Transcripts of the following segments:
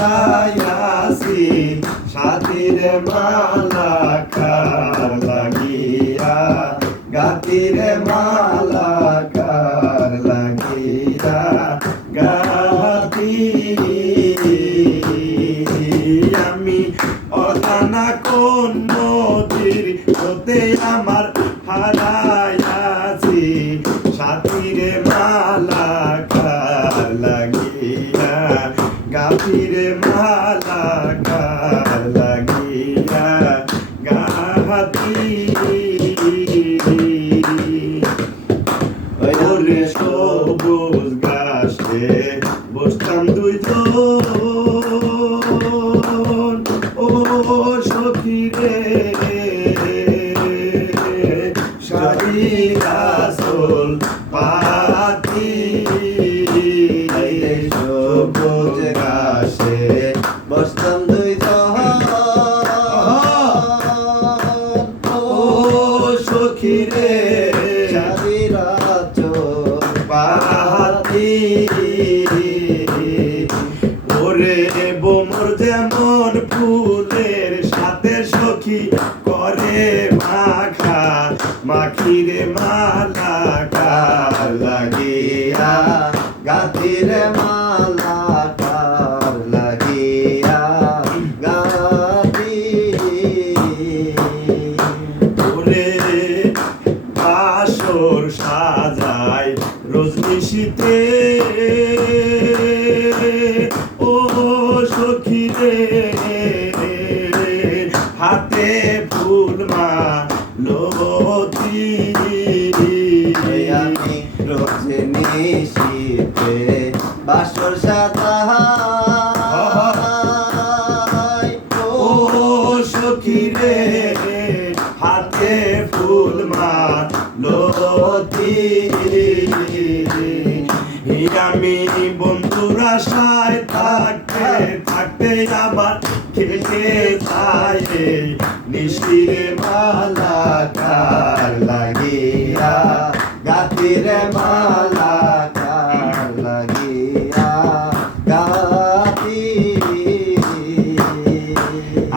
হারাইয়াছি সাথীর মালা কার লাগিয়া, গাতির মালা কার লাগিয়া, গাতি, আমি অজানা কোন নদীর হতে আমার সাথীরে গাভীরে মালা লাগিয়া গাহাতি ওরে সবুজ গাছে বসতাম দুইজন ও সখী রে পাতি। সবুজ সখী রে পাতি ওরে বোমর যেমন ফুলের সাথে সখী করে মাখা, মাখিরে মালা কার লাগিয়া মালা রজনীশীতে ও সখী রে হাতে ফুল মা লতি আমি রজনী শীতে বাসর সাদাই ও সখী রে হাতে ফুল মা লতি আমি বন্ধুরা সায় থাকতে থাকতে আবার খেতে চাই নিশিরে মালা কার লাগিয়া গাতিরে মালা কার লাগিয়া গাতি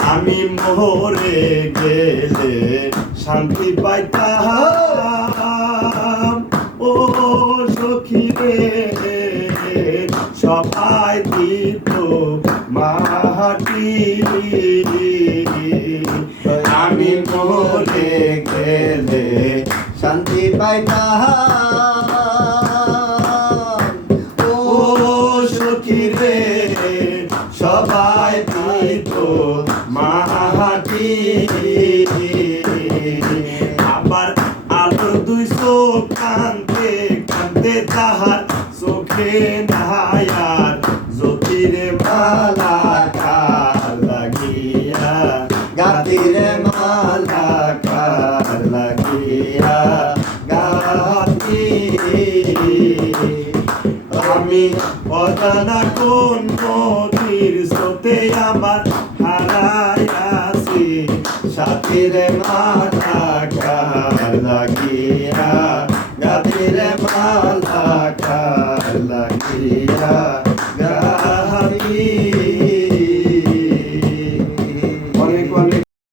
আমি মোহরে গেলে শান্তি পাইতাম। শান্তি পাইতাম। ও সখী রে, সবাই দিত মাটি আবার আলোর দুই চোখ কান্দে কান্দে তাহার চোখে নাহায়ার জানা কোন নদীর স্রোতে আমার হারায় আছে রে মাথা কার লাগিয়া? গাতের মাথা কার লাগিয়া?